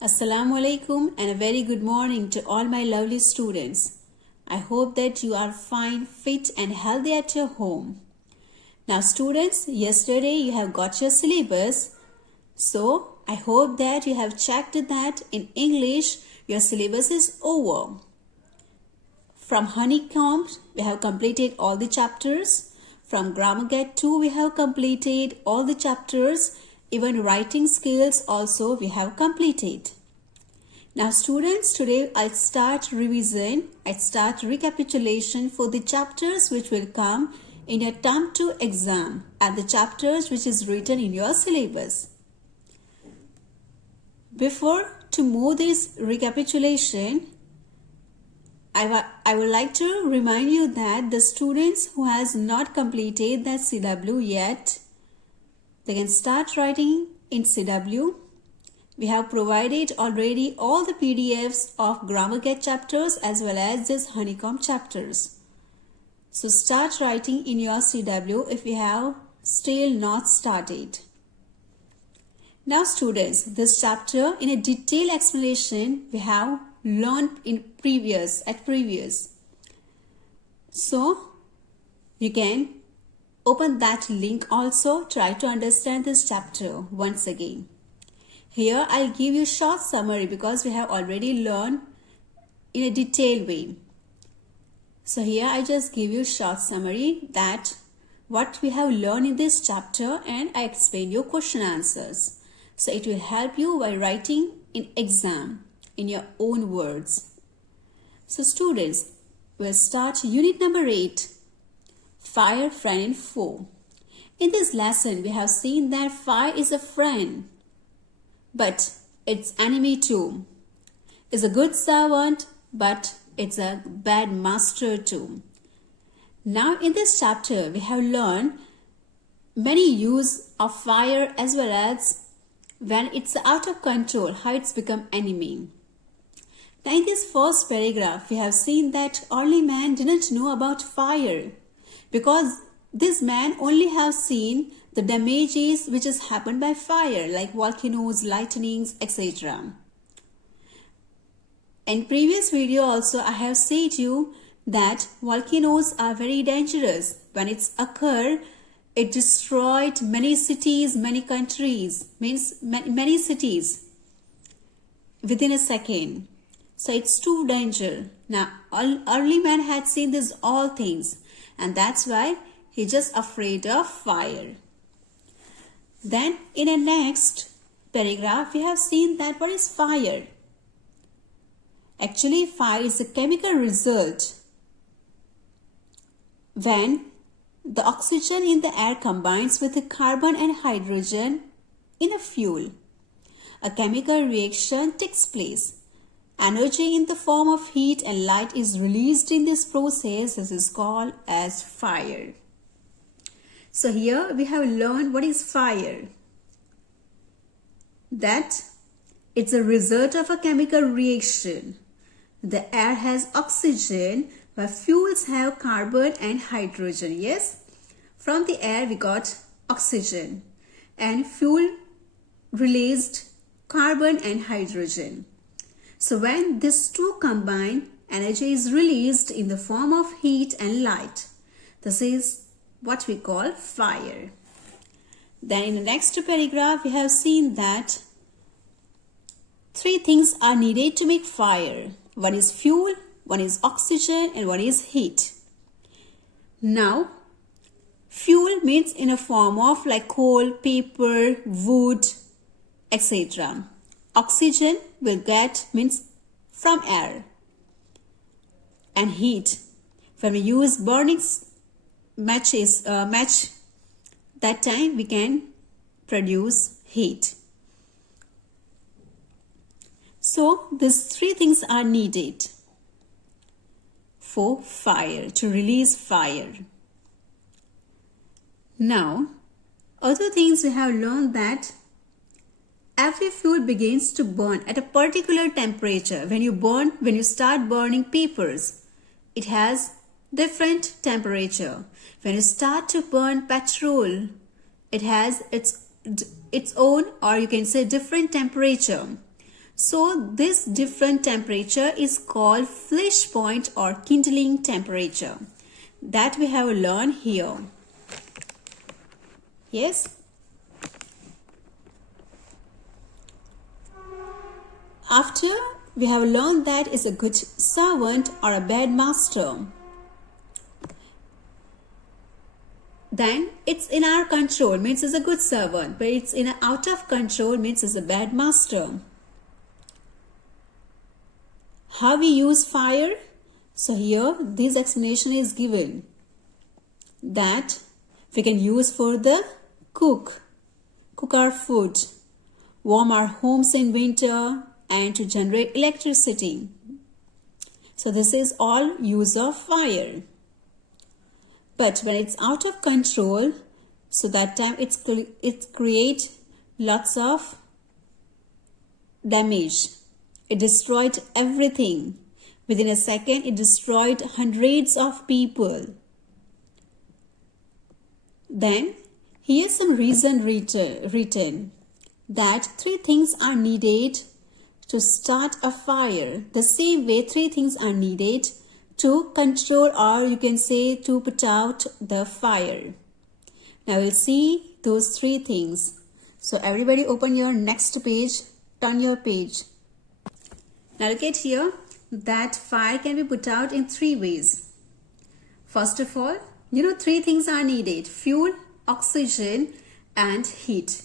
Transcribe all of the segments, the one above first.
Assalamu alaikum and a very good morning to all my lovely students. I hope that you are fine, fit and healthy at your home. Now students, yesterday you have got your syllabus. So I hope that you have checked that in English your syllabus is over. From Honeycomb we have completed all the chapters. From Grammar Get 2 we have completed all the chapters. Even writing skills also we have completed. Now students, today I'll start revision, I'll start recapitulation for the chapters which will come in your term 2 exam and the chapters which is written in your syllabus. Before to move this recapitulation, I would like to remind you that the students who has not completed that CW yet, they can start writing in CW. We have provided already all the PDFs of Grammar Get chapters as well as this Honeycomb chapters. So start writing in your CW if you have still not started. Now students, this chapter in a detailed explanation we have learned in previous. So you can open that link also, try to understand this chapter once again. Here I'll give you short summary because we have already learned in a detailed way. So here I just give you short summary that what we have learned in this chapter and I explain your question answers. So it will help you while writing in exam in your own words. So students, we'll start unit number 8. Fire, friend and foe. In this lesson, we have seen that fire is a friend, but it's enemy too. It's a good servant, but it's a bad master too. Now in this chapter, we have learned many use of fire as well as when it's out of control, how it's become enemy. Now in this first paragraph, we have seen that early man didn't know about fire, because this man only have seen the damages which has happened by fire like volcanoes, lightnings, etc. In previous video also I have said you that volcanoes are very dangerous. When it's occurred, it destroyed many cities, many countries, means many cities within a second. So it's too danger. Now early man had seen this all things, and that's why he's just afraid of fire. Then in the next paragraph we have seen that what is fire. Actually fire is a chemical result when the oxygen in the air combines with the carbon and hydrogen in a fuel. A chemical reaction takes place. Energy in the form of heat and light is released in this process. This is called as fire. So here we have learned what is fire. That it's a result of a chemical reaction. The air has oxygen while fuels have carbon and hydrogen. Yes, from the air we got oxygen and fuel released carbon and hydrogen. So when these two combine, energy is released in the form of heat and light. This is what we call fire. Then in the next paragraph we have seen that 3 things are needed to make fire. One is fuel, one is oxygen and one is heat. Now fuel means in a form of like coal, paper, wood, etc. Oxygen will get means from air. And heat, when we use burning match, that time we can produce heat. So these 3 things are needed for fire, to release fire. Now other things we have learned that every fuel begins to burn at a particular temperature. When you start burning papers, it has different temperature. When you start to burn petrol, it has its own, or you can say different temperature. So this different temperature is called flash point or kindling temperature that we have learned here. Yes. After we have learned that is a good servant or a bad master, then it's in our control means it's a good servant, but it's in out of control means it's a bad master. How we use fire? So here this explanation is given that we can use for the cook our food, warm our homes in winter, and to generate electricity. So this is all use of fire. But when it's out of control, so that time it creates lots of damage. It destroyed everything. Within a second, it destroyed hundreds of people. Then, here's some reason written that 3 things are needed to start a fire. The same way 3 things are needed to control, or you can say to put out the fire. Now we'll see those 3 things. So everybody open your next page, turn your page. Now look at here that fire can be put out in 3 ways. First of all, 3 things are needed: fuel, oxygen and heat.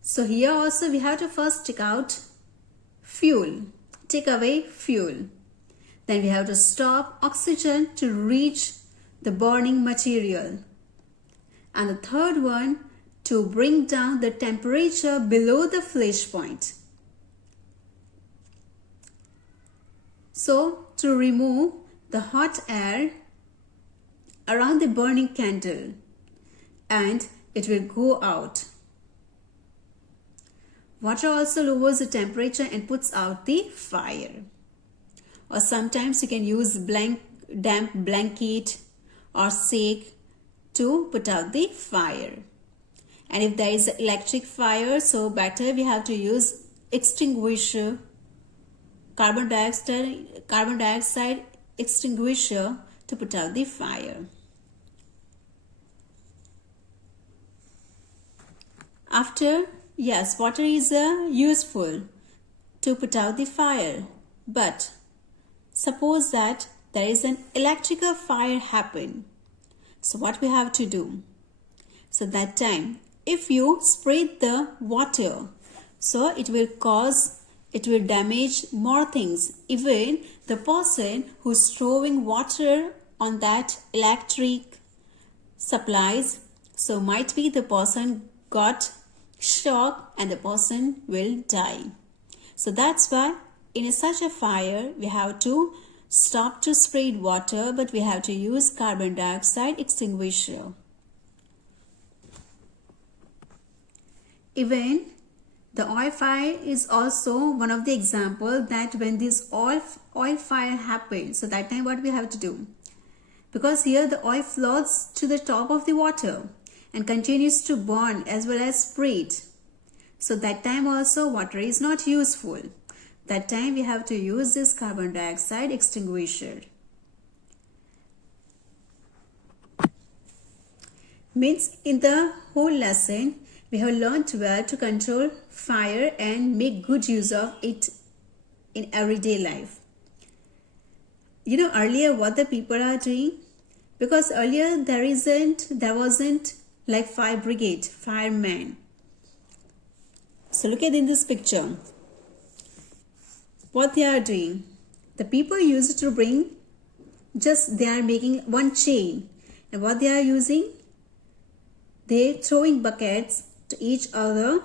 So here also we have to first take out fuel, take away fuel. Then we have to stop oxygen to reach the burning material. And the third one, to bring down the temperature below the flash point. So to remove the hot air around the burning candle, and it will go out. Water also lowers the temperature and puts out the fire. Or sometimes you can use damp blanket or sake to put out the fire. And if there is electric fire, so better we have to use extinguisher, carbon dioxide extinguisher to put out the fire. After, yes, water is useful to put out the fire, but suppose that there is an electrical fire happen. So what we have to do? So that time, if you spray the water, so it will damage more things. Even the person who's throwing water on that electric supplies, so might be the person got shock and the person will die. So that's why in such a fire we have to stop to spray water, but we have to use carbon dioxide extinguisher. Even the oil fire is also one of the examples that when this oil fire happens, so that time what we have to do? Because here the oil floats to the top of the water and continues to burn as well as spray it. So that time also water is not useful. That time we have to use this carbon dioxide extinguisher. Means in the whole lesson we have learned well to control fire and make good use of it in everyday life. Earlier what the people are doing, because earlier there wasn't like fire brigade, firemen. So look at in this picture. What they are doing? The people used to bring, they are making one chain. And what they are using? They throwing buckets to each other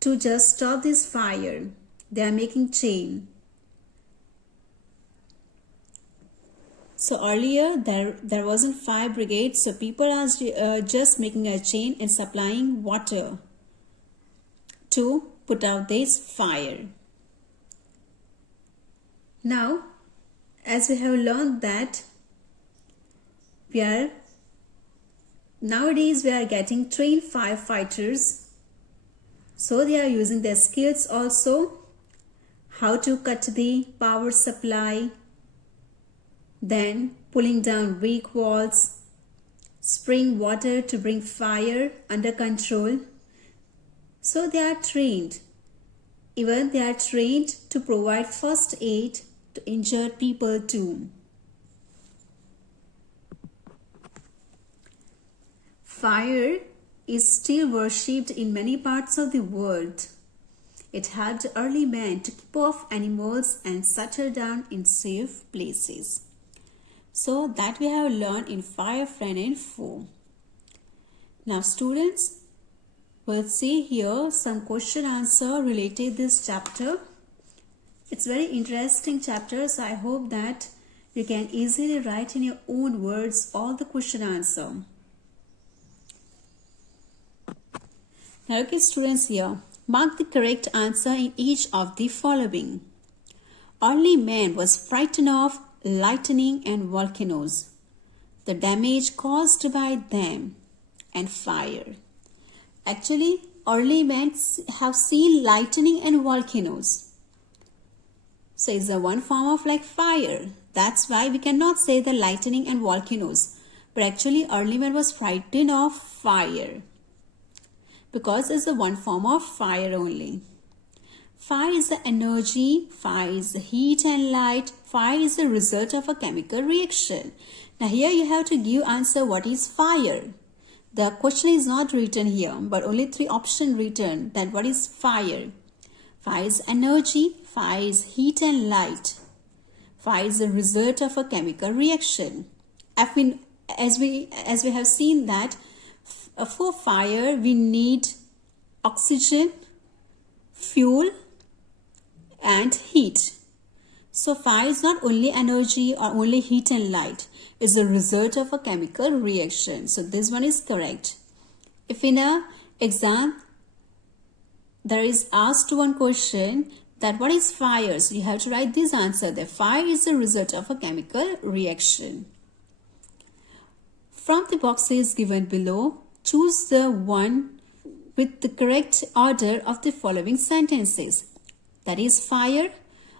to just stop this fire. They are making chain. So earlier there wasn't fire brigade, so people are just making a chain and supplying water to put out this fire. Now, as we have learned that nowadays we are getting trained firefighters. So they are using their skills also. How to cut the power supply, then pulling down weak walls, spraying water to bring fire under control. So they are trained. Even they are trained to provide first aid to injured people too. Fire is still worshipped in many parts of the world. It helped early men to keep off animals and settle down in safe places. So that we have learned in Fire, Friend and Foe. Now students, we'll see here some question answer related to this chapter. It's very interesting chapter, so I hope that you can easily write in your own words all the question answer. Now okay students, here mark the correct answer in each of the following. Early man was frightened of lightning and volcanoes, the damage caused by them, and fire. Actually, early men have seen lightning and volcanoes. So it's a one form of like fire. That's why we cannot say the lightning and volcanoes. But actually, early man was frightened of fire, because it's a one form of fire only. Fire is the energy, fire is the heat and light, fire is the result of a chemical reaction. Now here you have to give answer what is fire. The question is not written here, but only 3 options written that what is fire. Fire is energy, fire is heat and light. Fire is the result of a chemical reaction. As we have seen that for fire we need oxygen, fuel and heat. So fire is not only energy or only heat and light. It's the result of a chemical reaction. So this one is correct. If in an exam there is asked one question that what is fire, so you have to write this answer. The fire is the result of a chemical reaction. From the boxes given below, choose the one with the correct order of the following sentences. That is fire,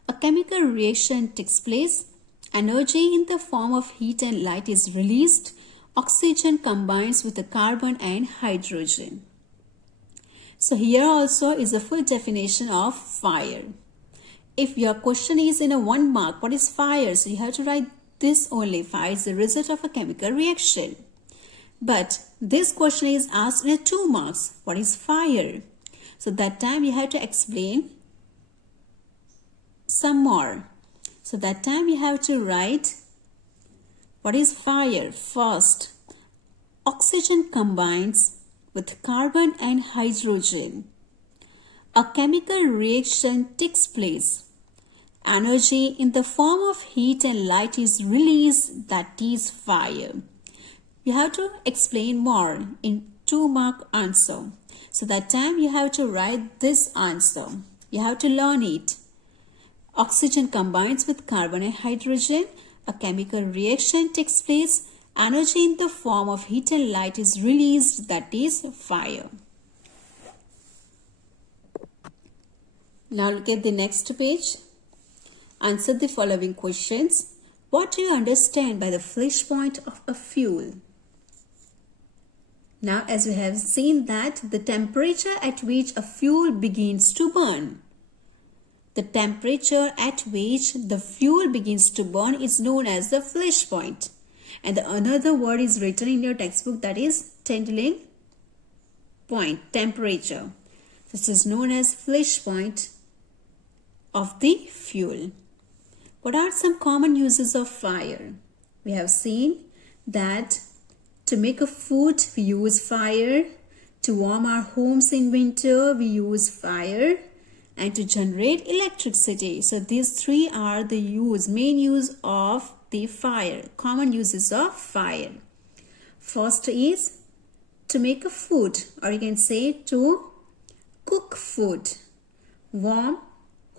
a chemical reaction takes place, energy in the form of heat and light is released, oxygen combines with the carbon and hydrogen. So here also is a full definition of fire. If your question is in a 1 mark, what is fire? So you have to write this only. Fire is the result of a chemical reaction. But this question is asked in a 2 marks. What is fire? So that time you have to explain some more. So that time you have to write what is fire. First, oxygen combines with carbon and hydrogen. A chemical reaction takes place. Energy in the form of heat and light is released, that is fire. You have to explain more in 2 mark answer. So that time you have to write this answer. You have to learn it. Oxygen combines with carbon and hydrogen. A chemical reaction takes place. Energy in the form of heat and light is released, that is fire. Now look at the next page. Answer the following questions. What do you understand by the flash point of a fuel? Now as we have seen that the temperature at which a fuel begins to burn. The temperature at which the fuel begins to burn is known as the flash point. And the another word is written in your textbook, that is tendling point, temperature. This is known as flash point of the fuel. What are some common uses of fire? We have seen that to make a food we use fire, to warm our homes in winter we use fire, and to generate electricity. So these 3 are the main use of the fire, common uses of fire. First is to make a food, or you can say to cook food, warm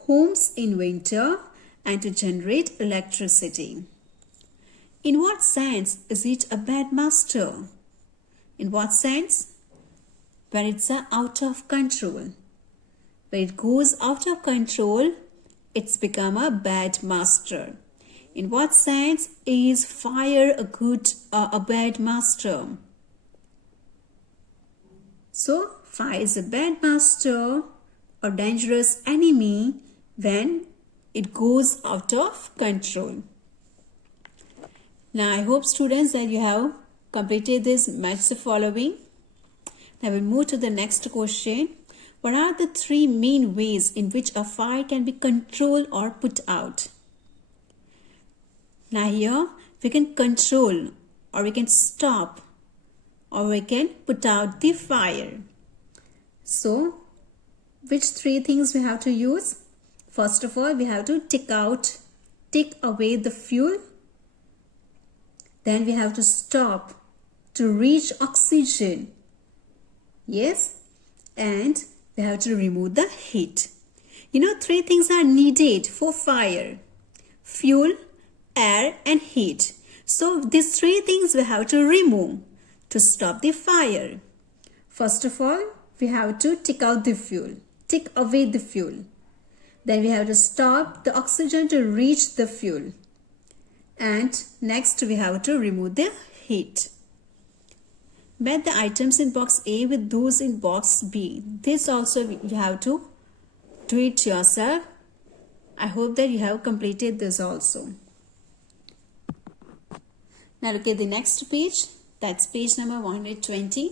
homes in winter, and to generate electricity. In what sense is it a bad master? In what sense? When it's out of control. When it goes out of control, it's become a bad master. In what sense is fire a bad master? So, fire is a bad master or dangerous enemy when it goes out of control. Now, I hope students that you have completed this match the following. Now, we'll move to the next question. What are the three main ways in which a fire can be controlled or put out? Now here we can control or we can stop or we can put out the fire. So which three things we have to use? First of all, we have to take away the fuel. Then we have to stop to reach oxygen. Yes, and we have to remove the heat. Three things are needed for fire: fuel, air and heat. So these three things we have to remove to stop the fire. First of all, we have to take away the fuel. Then we have to stop the oxygen to reach the fuel. And next we have to remove the heat. Match the items in box A with those in box B. This also you have to do it yourself. I hope that you have completed this also. Now look at the next page. That's page number 120.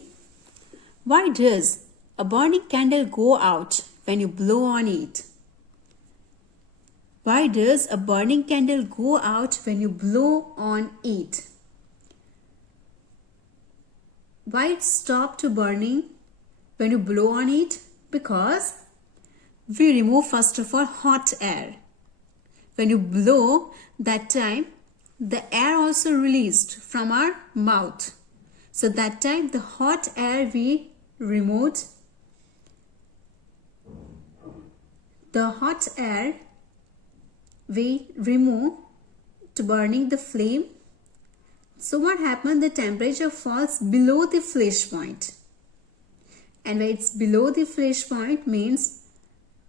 Why does a burning candle go out when you blow on it? Why does a burning candle go out when you blow on it? Why it stopped burning when you blow on it? Because we remove first of all hot air. When you blow, that time the air also released from our mouth. So that time the hot air we removed. The hot air we remove to burning the flame. So what happened? The temperature falls below the flash point. And when it's below the flash point means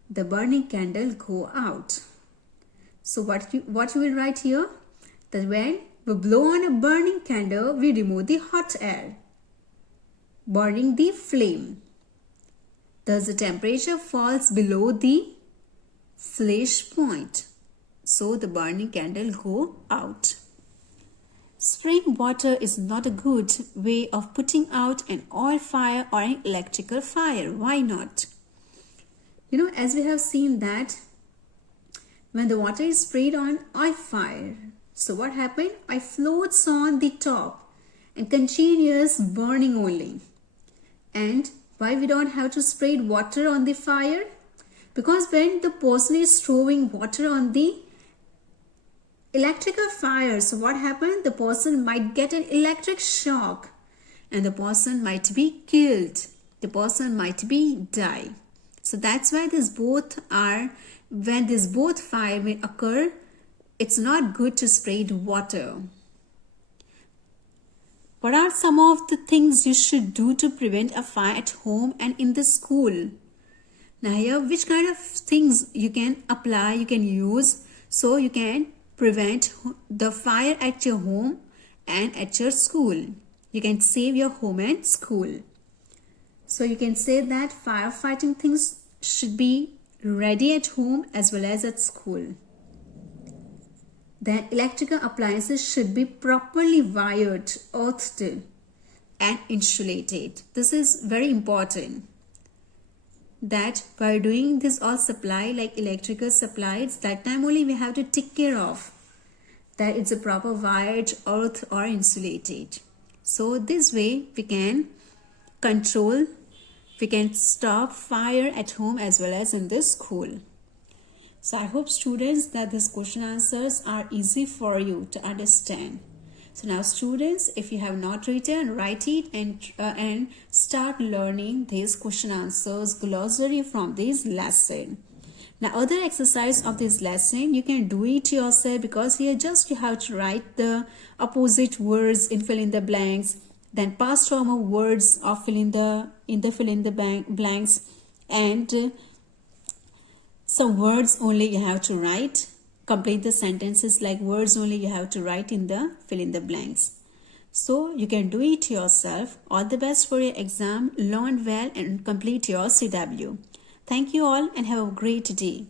the burning candle go out. So what you will write here? That when we blow on a burning candle, we remove the hot air, burning the flame. Thus the temperature falls below the flash point. So the burning candle go out. Spraying water is not a good way of putting out an oil fire or an electrical fire. Why not? As we have seen that when the water is sprayed on oil fire, so what happened? Oil floats on the top and continuous burning only. And why we don't have to spray water on the fire? Because when the person is throwing water on the electrical fire, so what happened? The person might get an electric shock and the person might be killed. The person might be die. So that's why when this both fire may occur, it's not good to spray water. What are some of the things you should do to prevent a fire at home and in the school? Now here, which kind of things you can apply, you can use so you can prevent the fire at your home and at your school. You can save your home and school. So you can say that firefighting things should be ready at home as well as at school. Then electrical appliances should be properly wired, earthed and insulated. This is very important. That by doing this all supply like electrical supplies, that time only we have to take care of that it's a proper wired, earthed or insulated. So this way we can control, we can stop fire at home as well as in the school. So I hope students that these question answers are easy for you to understand. So now students, if you have not written, write it and start learning these question answers glossary from this lesson. Now other exercise of this lesson, you can do it yourself because here just you have to write the opposite words in fill in the blanks, then past form of words of fill in the blanks, and Some words only you have to write. Complete the sentences like words only you have to write in the fill in the blanks. So you can do it yourself. All the best for your exam. Learn well and complete your CW. Thank you all and have a great day.